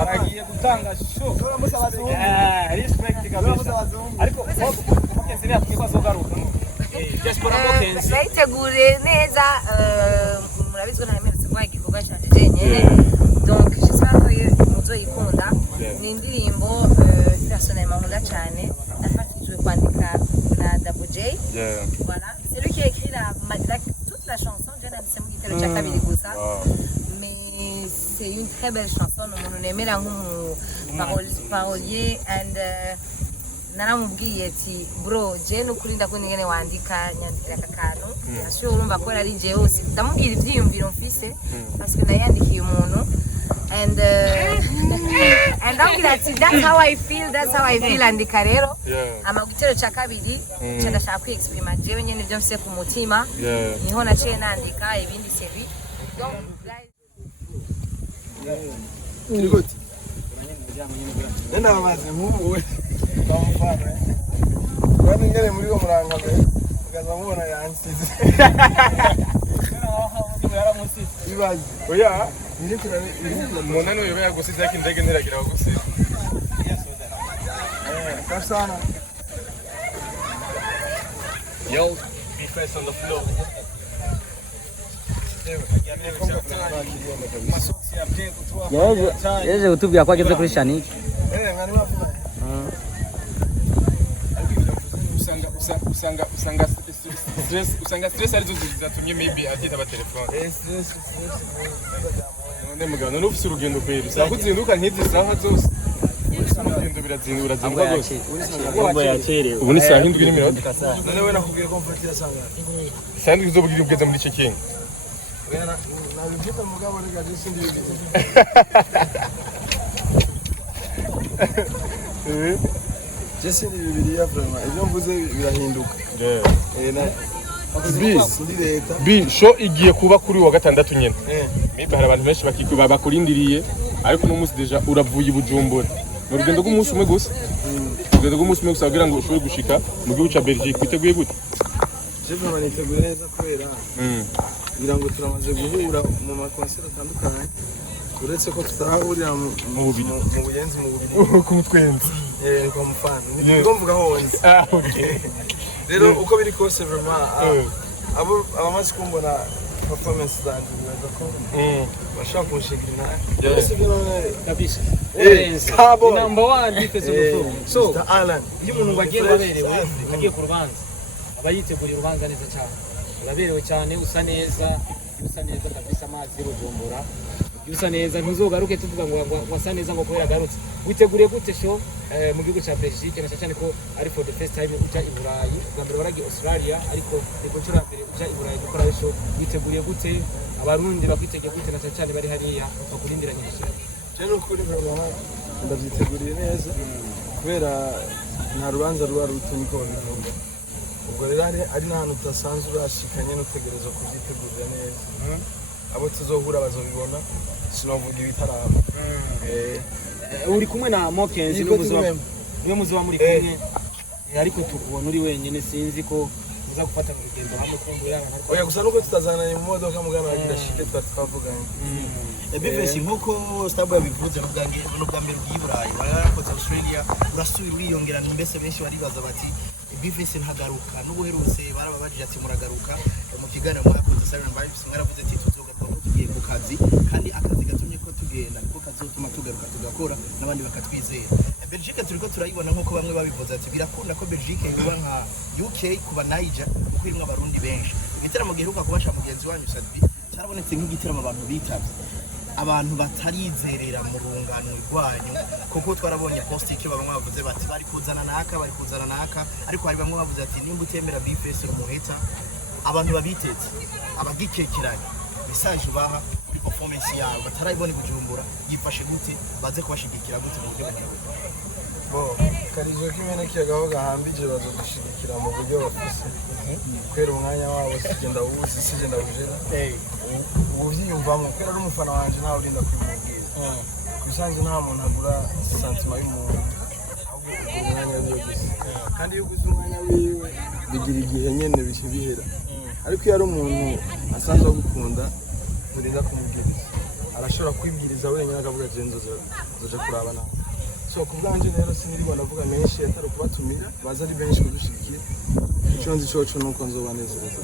aragiye gutanga show respect kabisa ariko Mokenzi yatwiye ko azogaruka diaspora Mokenzi bayitegure neza murabizwe na Emerson kwa igikorwa cyane jenyene donc j'espère que muzoyikunda ni indirimbo personnellement nkunda cyane nafatijwe kwandika na WJ voilà c'est lui qui a écrit toute la chanson je n'aime mu gitero cya kabiri gusa mais c'est une très belle chanson on aimait la parolier and naramubwiye ati bro je nukuri ndakunda ingene wandika nyandikira kakano asho urumva ko ari je hose ndamubwira ivyiyumviro mfise parce que nayandikiye umuntu and that's how I feel andika rero ama gitero cya kabiri cyo ndashaka kwiexprima jewe nyene byo mfise ku mutima niho naciye nandika ibindi sebi donc guys Kirigoti. Nenda bamaze muwe. Bamufana. Bani ngene muri wo muranga be. Ugaza mubona yansize. Ibazi. Oya. Mona no yobe yagusize yakindege nderagira bagusize. Kasana. Yo, be first on the floor. Yeje utubya kwa ageze kuri Shaniki. Mwari wavuga. Usanga stress arizo zizatumye maybe agita ba telefone. Stress. None mugabo none ufise urugendo kwera. Usanga uzinduka nk'izi saha zose. Urugendo birazindura gose. Ubwo yacerewe. Ubu ni saha 7 n'iminota. None we nakubwiye ko mfatira sanga. Sandi uzobwira ubweza muri checking. Nabivuga mugabo rega sindi Jesse ni bibiriya vraiment ibyo mvuze birahinduka. Bi show igiye kuba kuri wa gatandatu nyene. Maybe hari abantu benshi bakurindiriye ariko no munsi deja uravuye i Bujumbura. Mu rugendo rw'umunsi umwe gusa. Urugendo rw'umunsi umwe gusa kugira ngo ushobore gushika mu gihugu ca Belgique kwiteguye gute? Je vraiment niteguye neza kubera kugira ngo turamaze guhura mu makonseri atandukanye uretse ko tutarahurira mu buyenzi mu bubiri ku mutwenzi kwa mfano niko mvuga hose rero uko biri kose vraiment abamaze kumbona performance zanjye neza ko bashaka kunshigira byose byone Kabisa. number 1 defense of so Alan iyo umuntu bagiye baberewe agiye ku rubanza aba yiteguriye urubanza neza cyane uraberewe cyane usa neza kabisa amazi y'urugombora usa neza ntuzogaruke tuvuga ngo wasa neza ngo kubera garutse witeguriye gute show mu gihugu cya Belgique cyane ko ari for the first time uca i Burayi bwa mbere waragiye Australia ariko niko nshura mbere uca i Burayi gukora show witeguriye gute abarundi bakwitegeye gute cyane bari hariya bakurindiranye gushyira cyane ukuri vraiment ndabyiteguriye neza kubera nta rubanza ruba rutuniko bivuga ubwo rero ari n'ahantu utasanzwe urashikanye n'utegereza kubyitegurira neza abo tuzohura bazobibona sinovuga ibitaramo uri kumwe na Mokenzi niyo muziba muri kumwe ariko tukubona uri wenyine sinzi ko uza gufata mu rugendo hamwe kumbura oya gusa nuko tutazananye mu modoka mugana agira shike twavuganye BFS nkuko stable yabivuze n'ubwa mbere bw'Iburayi warakoze Australia urasubira uriyongera mbese benshi baribaza bati BFS ntagaruka n'ubuherutse barababajije ati muragaruka mu kiganiro mwakoze Silent Vibes mwaravuze ati tuzogaruka tugiye ku kazi kandi akazi gatumye ko tugenda niko kazotuma tugaruka tugakora n'abandi bakatwizera Belgique turiko turayibona nkuko bamwe babivuze ati birakunda ko Belgique yuba nka UK kuba Niger kuko irimo abarundi benshi igitaramo giheruka kubasha mugenzi wanyu Sadbi cyarabonetse nk'igitaramo abantu bitavye abantu batarizerera mu rungano rwanyu kuko twarabonye postike bamwe bavuze bati bari kuzana naka ariko hari bamwe bavuze ati nimba utemera BFS umuheta abantu babitetse abagikekeranye message baha kuri performance yabo batarayibona Bujumbura yifashe gute baze kubashigikira gute mu buryo bw'ubuzima bo karizo kimene kiyagaho gahambije bazo gushigikira mu buryo bafise kwera umwanya wabo sigenda ujera uvyiyumvamo kwera ari umufana wanje ntawe urinda kwimubwira Kusanze nta muntu agura santima y'umuntu ahubwo umwanya wiwe gusa kandi iyo uguze umwanya wiwe bigira igihe nyene bihera ariko iyo ari umuntu asanzwe agukunda urinda kumubwiriza arashobora kwibwiriza wenyine akavuga je nzoja kuraba nawe so kubwanje rero siniribona navuga menshi atari kubatumira baza ari benshi kudushigikira icyo nzi cyo nuko nzobanezereza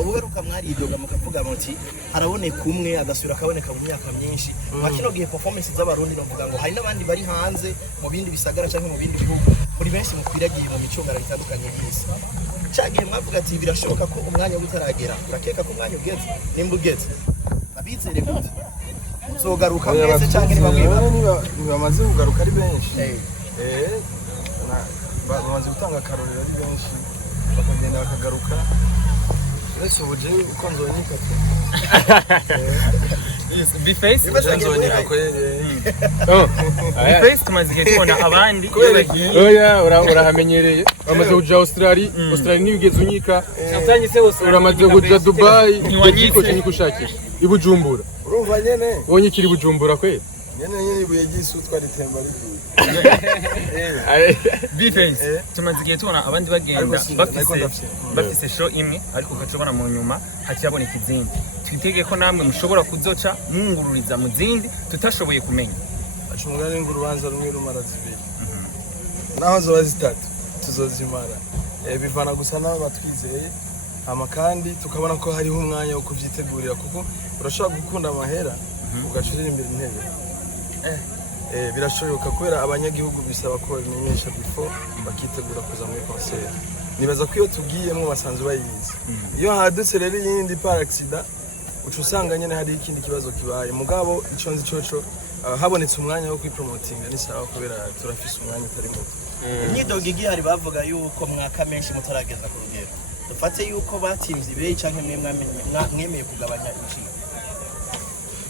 ubugaruka mwaridoga mukavuga muti haraboneka umwe agasubira akaboneka mu myaka myinshi makino gihe performance z'abarundi bavuga ngo hari n'abandi bari hanze mu bindi bisagara cyangwa mu bindi bihugu muri benshi mukwiragiye mu micungara itandukanye y'isi cyagiye mwavuga ati birashoboka ko umwanya utaragera urakeka ko umwanya ugeze nimba ugeze abizere gute uzogaruka mwese cyangwa niba bamaze kugaruka ari benshi bamaze gutanga akarorero ari benshi bakagenda bakagaruka uretse ubuje uko nzonyika Bface Bface tumaze igihe tubona abandi oya urahamenyereye bamaze kuja Australia niyo ugeze unyika uramaze kuja Dubai ikiko cyiko ushakisha ibujumbura urumva nyene wonye kiri bujumbura kweli nyene ibuye ry'isutwa ritemba rigiye Bface tumaze igihe tubona abandi bagenda bafise show imwe ariko ukacobona mu nyuma hakiyaboneka izindi twitege ko namwe mushobora kuzoca mwungururiza mu zindi tutashoboye kumenya acumugana n'urubanza rumwe rumara zibiri naho zoba zitatu tuzozimara bivana gusa nabo batwizeye ama kandi tukabona ko hariho umwanya wo kuvyitegurira kuko urashobora gukunda amahera ugacurira imbere intebe birashoboka kubera abanyagihugu bisaba ko bimenyesha before bakitegura kuza muri concert nibaza ko iyo tugiyemo basanzwe bayizi iyo hadutse rero yindi par accident uca usanga nyene hari ikindi kibazo kibaye mugabo ico nzi coco habonetse umwanya wo kwipromotinga ni sawa kubera turafise umwanya utari muto imyidogo igihari bavuga yuko mwaka menshi mutarageza ku rugero dufate yuko batimvye ibeyi canke mwemeye kugabanya ibiciro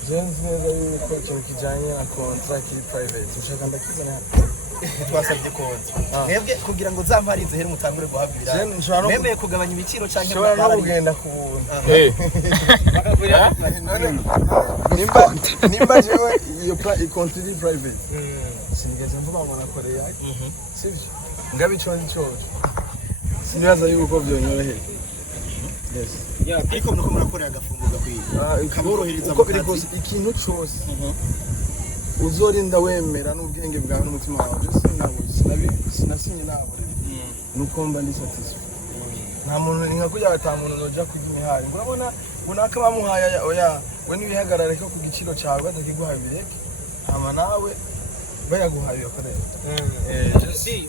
jenzi neza yuko ikintu kijanye na contract kiri private ushaka ndakizana twasabye konti mwebwe kugira ngo zamparize here mutangure guhabira mwemeye kugabanya ibiciro canke ushobora no kugenda ku nimba jewe iyo contract private sinigeze mvuga ngo nakoreye sivyo ngabe ico nico sinibaza yuko byonyoroheye ariko nuko murakorera agafunguga kwiye kaborohereza akazi ikintu cyose uzorinda wemera n'ubwenge bwawe n'umutima wawe sinasinye nabo nuko mba ndi satisfied nta muntu ninka kujya batamuntu noja kujya imihaye urabona bunaka bamuhaye oya we nibihagarare ko ku giciro cyawe badakiguha bireke ama nawe bayaguhaye yakorera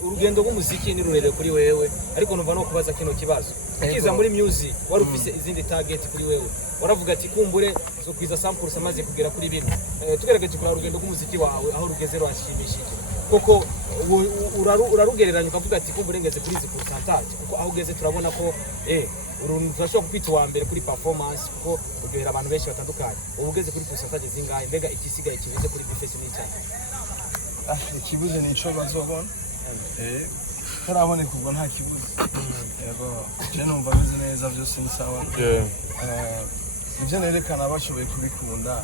urugendo rw'umuziki ni rurerure kuri wewe ariko numva no kubaza kino kibazo ukiza muri music wari ufise izindi target kuri wewe waravuga ati kumbure zo kwiza samples amaze kugera kuri bino tugerageje kuri urugendo rw'umuziki wawe aho rugeze rwashimishije koko urarugereranya ukavuga ati kumbure ngeze kuri izi pourcentage kuko aho ugeze turabona ko turashobora kwita uwa mbere kuri performance kuko uryohera abantu benshi batandukanye ubu ugeze kuri pourcentage zingahe mbega ikisigaye kibize kuri Bface n'icyaha ikibuze nico bazobona taraboneka ubwo nta kibuze yego je numva bizi neza byose ni sawa nivyo nerekana bashoboye kubikunda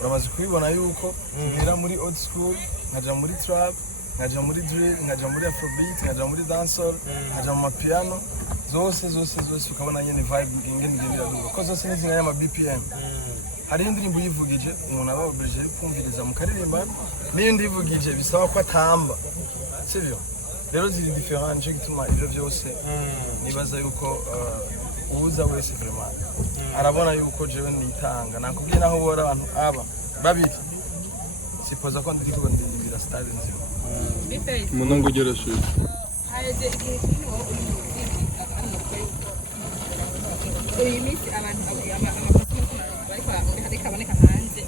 uramaze kubibona yuko ngera muri old school nkaja muri trap nkaja muri drill nkaja muri afrobeat nkaja muri dancehall nkaja mu mapiano zose ukabona nyene vibe ingene ngenda duka ko zose ni zinganya ama BPM hari indirimbo yivugije umuntu aba obligé kumviriza mu karirimba niyo ndivugije bisaba ko atamba sivyo rero ziri different cyo gituma ivyo byose nibaza yuko uza wese vraiment arabona yuko jewe nitanga nakubwiye naho bora abantu aba babiri sipoza ko ndiko ndibira style nzima munongo gerashe haje igihe kintu uyu minsi abantu bariko kaboneka hanze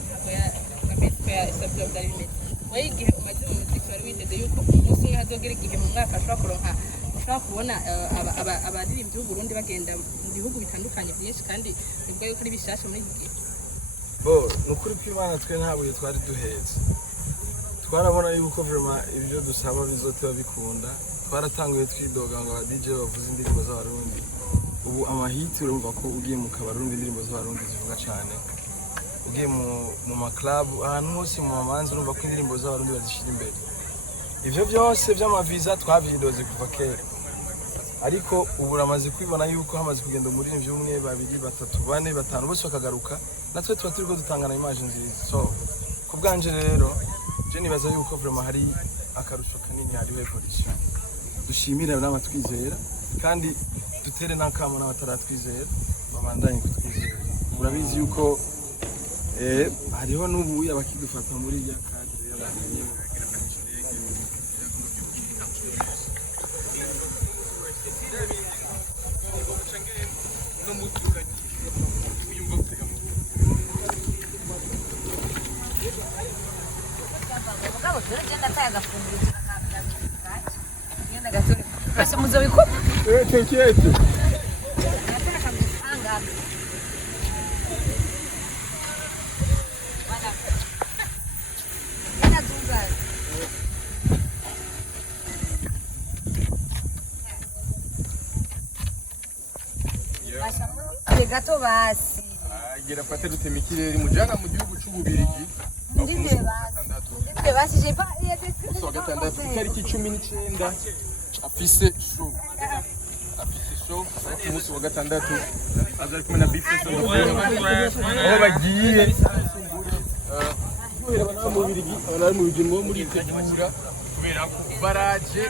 ya establo byari bimeze wayi igihe umaze mu muziki wari witeze yuko umunsi umwe hazogera igihe mu mwaka ashobora kubona abaririmbyi b'u Burundi bagenda mu bihugu bitandukanye byinshi kandi bivuga yuko ari bishasha muri iki gihe nukuri kw'Imana twe ntabuye twari duheze twarabona yuko vraiment ibyo dusaba bizote bikunda twaratanguye twidoga ngo aba DJ bavuze indirimbo z'abarundi ubu amahiti urumva ko ugiye mu kabarundi indirimbo z'abarundi zivuga cyane ugiye mu maklabu ahantu hose mu mamanza urumva ko indirimbo z'abarundi bazishyira imbere. Ivyo byose vy'amaviza twabidoze kuva kera, ariko ubu uramaze kwibona yuko hamaze kugenda umuririmbyi umwe, babiri, batatu, bane, batanu bose bakagaruka, natwe tuba turiko dutangana image nziza. So ku bwanje rero je nibaza yuko vraiment hari akarusho kanini, hari evolution. Dushimire n'abatwizera kandi dutere n'akamo n'abataratwizera babandanye kutwizera. Urabizi yuko hariho n'ubu abakidufata muri ya kadre y'abantu Mas muzao iko? Tekete. Gato basi. Gira pate dutema ikirere mujana mu gihugu c'ububirigi. Ndinde basi je pas il y a des trucs. So gatandatu itariki 19 afise show. Ku munsi wa gatandatu azari kumwe na Bifeso aho bagiye guhera mu Birigi abana mu bijimo muri itegura kubera ko baraje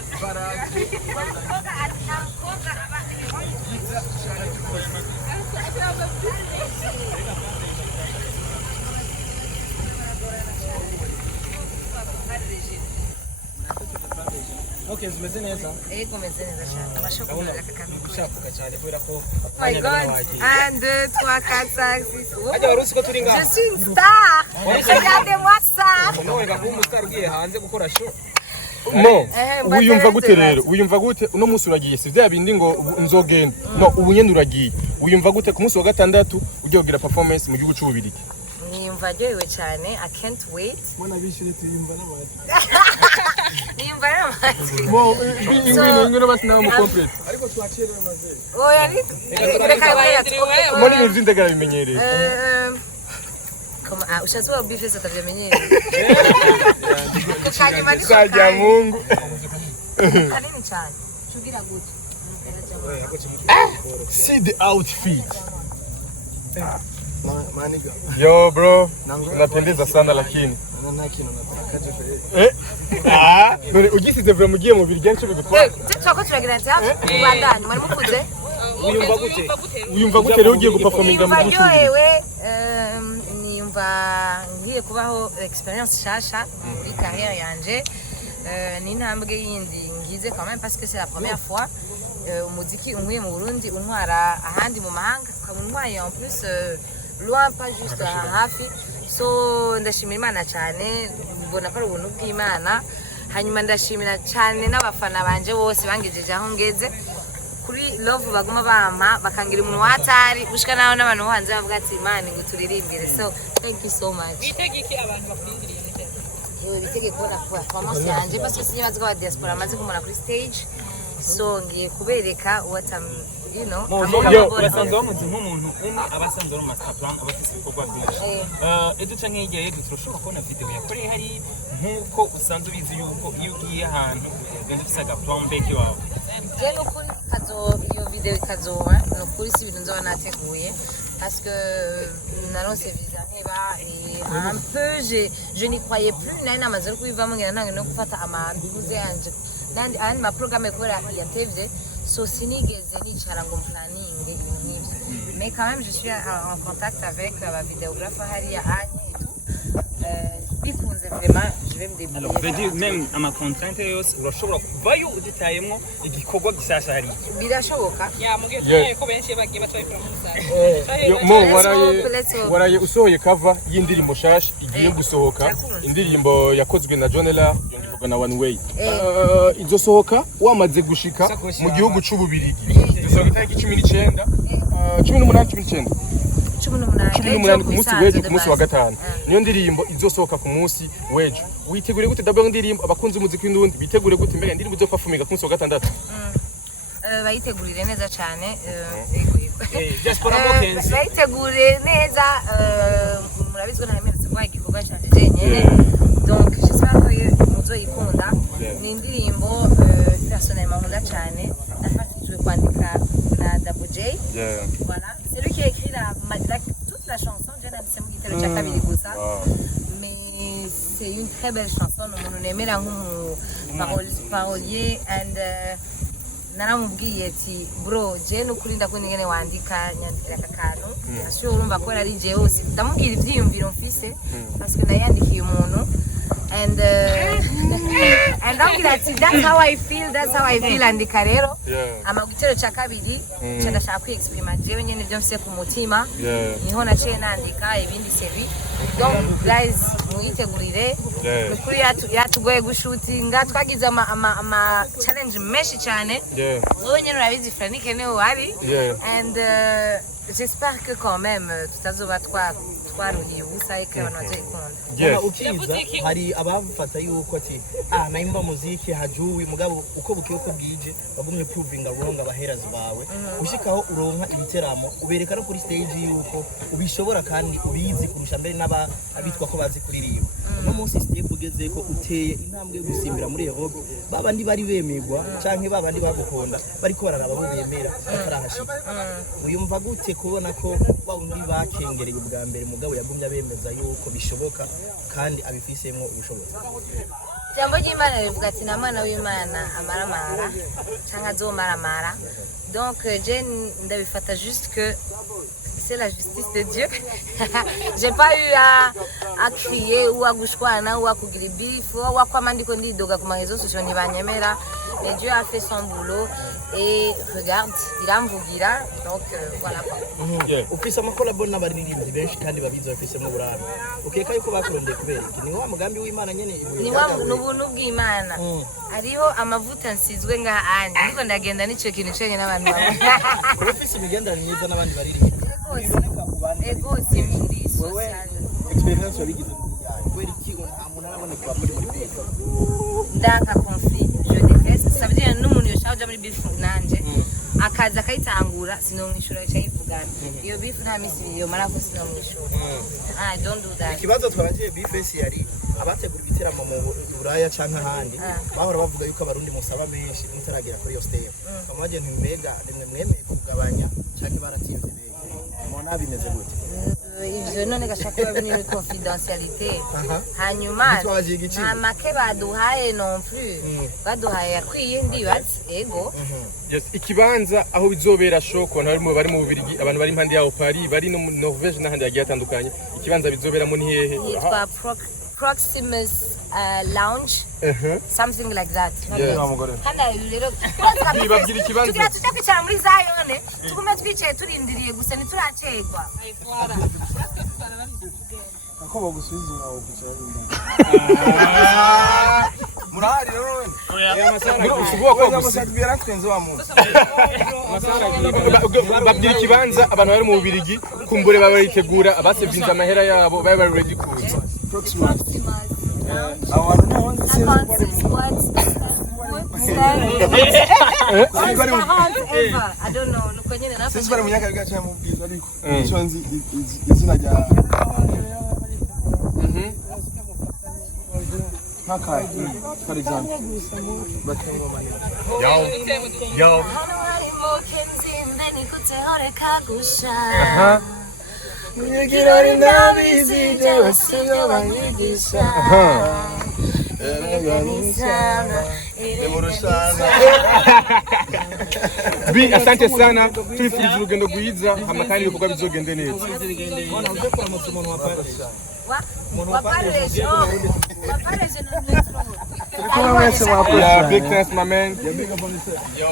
Okay, zimeze neza. Komeze neza cyane. Amashoko y'akakamera. Ushafuka cyane kubera ko My God. 1, 2, 3, 4, 5, 6. Ajya warusi ko turi ngaho. Je suis une star. Regardez-moi ça. Nawe gakuba umustar ugiye hanze gukora show. Mo wiyumva gute rero? Wiyumva gute uno munsi uragiye? Si bya bindi ngo nzogenda. No, ubu nyene uragiye. Wiyumva gute ku munsi wa gatandatu ugiye kugira performance mu gihugu c'ububirigi? Niyumva ryohewe cyane. I can't wait. Mbona bishire tuyumva n'amati. Niyumva n'amati. Mo ingwino basi nawe mu complete. Ariko twacere amaze. Oya reka Mo ni ibintu ndagara bimenyereye. Kama ushazi wa Bifeso atavyamenyereye. Kanyuma ni Sajya Mungu. kanini cyane. Shugira gute. See the outfit. Maniga. Yo bro, unapendeza sana lakini. Nta kintu natakaje fe. None ugisize vura mugiye mu birya cyo bigutwara. Twako turagira ati Rwanda mwari mukuze. Uyumva gute? Uyumva gute rero ugiye guperforminga mu gihugu cy'ububirigi? Ryohewe niyumva ngiye kubaho experience shasha muri carrière yanje. Ni intambwe yindi ngize quand même parce que c'est la première fois umuziki unkuye mu Burundi untwara ahandi mu mahanga ukamuntwaye en plus loin pas juste hafi. So ndashimira Imana cyane, mbona ko ari ubuntu bw'Imana. Hanyuma ndashimira cyane n'abafana banje bose bangejeje aho ngeze kuri love baguma bampa bakangira umuntu watari gushika naho n'abantu hanze bavuga ati Imana ngo turirimbire. So thank you so much. Bitegeke abantu bakurindiriye neza. Yewe bitege kubona performance yanje parce que sinyabazi ko diaspora amaze kumona kuri stage. So ngiye kubereka what I'm you know. Urasanzwe wamuzi nk'umuntu umwe abasanzwe ari master plan abafite ibikorwa byinshi. Educa nk'igihe yego turashobora kubona video yakoreye hari nk'uko usanzwe ubizi yuko iyo ugiye ahantu ugenda ufite agaplan B kiwawe. Je n'ukuri iyo video ikazoba n'ukuri si ibintu nzoba nateguye parce que naronse visa nkeba un peu je n'y croyais plus nari namaze kubivamo ngira ntange no gufata amaduze yanje nandi andi ma programme kubera yatevye. So sinigeze nicara ngo planning ibintu nk'ibyo. Mais quand même je suis en contact avec la vidéographe hariya Anne et tout. Bikunze vraiment je vais me débrouiller. Alors veut dire même ama contrainte yose urashobora kuvayo uditayemwo igikorwa gishasha hari. Birashoboka. Ya mugiye ko benshi bagiye batwayikora mu musare. Mo waraye usohoye cover y'indirimbo shasha igiye gusohoka, indirimbo yakozwe na Jonela yongivuga na One Way. Izosohoka wamaze gushika mu gihugu c'ububirigi. Izosohoka itariki 19 18 ku munsi w'ejo ku munsi wa gatanu. Niyo ndirimbo izosohoka ku munsi w'ejo. Witegure gute dabwe ndirimbo abakunzi umuziki w'indundi bitegure gute mbere indirimbo izoperforminga ku munsi wa gatandatu? Bayitegurire neza cyane. Diaspora Bokenzi. Bayitegurire neza murabizwe ntahemerutse kuba igikorwa cyanje jenyene donc j'espère que muzoyikunda ni indirimbo personnellement nkunda cyane nafatijwe kwandika na WJ voilà c'est lui qui a écrit toute la chanson je n'aime mu gitero cya kabiri gusa mais c'est une très belle chanson umuntu nemera parolier and naramubwiye ati bro je nukuri ndakunda ingene wandika nyandikira aka kantu asho urumva ko ari je hose ndamubwira ivyiyumviro mfise parce que nayandikiye umuntu and that's how I feel andika rero amagitero cya kabiri cyo ndashaka kwiexprima jewe nyene byo mfise ku mutima niho naciye nandika ibindi sebi donc guys muyitegurire nukuri yatugoye gushutinga twagize ama challenge menshi cyane wowe nyene urabizi Franike niwe wari and j'espère que quand même tutazoba twaruhiye ubusa eke abantu bazoyikunda ukiza hari abafata yuko ati naimba muziki hajuwi mugabo uko bukiye uko bwije bagumye proving wrong abaherazi bawe ushikaho uronka ibiteramo ubereka no kuri stage yuko ubishobora kandi ubizi kurusha mbere abitwa ko bazi kuririmba no munsi step ugeze ko uteye intambwe gusimbira muri Europe babandi bari bemegwa canke babandi bagukunda bariko bararaba bo bemera batarahashika uyumva gute kubona ko bawundi bakengereye ubwa mbere mugabo yagumye abemeza yuko bishoboka kandi abifisemwo ubushobozi jambo ry'Imana rivuga ati namana w'Imana amaramara cyangwa azomaramara donc je ndabifata juste que c'est la justice de Dieu. J'ai pas eu à crier ou à gushwana ou à kugira beef ou à kwamandiko ndidoga ku marezo sociaux ni banyemera. Mais Dieu a fait son boulot et regarde, il a mvugira donc voilà quoi. Ufise amakolabo n'abaririmbyi benshi kandi babizi bafise mu burara. Ukeka yuko bakurondeye kubera iki? Ni wa mugambi w'Imana nyene. Ni wa n'ubuntu bw'Imana. Ariho amavuta nsizwe ngaha anje. Niko ndagenda n'ico kintu cenye n'abantu babo. Ufise imigendana myiza n'abandi baririmbyi. Ego simindi social. Experience wabigize kweli ki nta muntu araboneka muri beef. Ndaka conflit, je déteste. Ça veut dire n'umuntu yoshaje muri beef nanje. Akaza kayitangura sinomwishura cyayivugana. Iyo beef nta misi iyo mara ko sinomwishura. I don't do that. Ikibazo twagiye beef yari abategura ibiteramo mu Buraya canke ahandi bahora bavuga yuko abarundi musaba menshi mutaragera kuri yo step. Bamaje ntimega rimwe mwemeye kugabanya canke baratinze mona bimeze gute? Ivyo none gashaka babini confidentialité. Hanyuma nta make baduhaye non plus. Baduhaye yakwiye ndibatse ego. Yes, ikibanza aho bizobera shoko ntarimo bari mu Bubiligi abantu bari impande yaho Paris bari no Norvège n'ahandi yagiye atandukanye ikibanza bizoberamo ni hehe? Yitwa Proximus lounge something like that. Handa rero babwira ikibanza tugira tujya kwicara muri Zayone tugume twicaye turindiriye gusa ntituracegwa. Ako bagusubiza nawo kwicara Murahari rero ya masara kushubwa ko gusa twenze wa muntu babwira ikibanza abantu bari mu Bubiligi kumbure babayitegura abasevinza amahera yabo bari bari ready kuza Proximus abantu naho nzi I don't know nuko nyene nafa sisi bari munyaka gacha mu bwiza ariko icyo nzi izina rya Hakai, for example. Yo. Bi asante sana tufuriza urugendo rwiza hama kandi ibikorwa bizogende neza. Yeah, big thanks my man. Big up on yourself. Yo.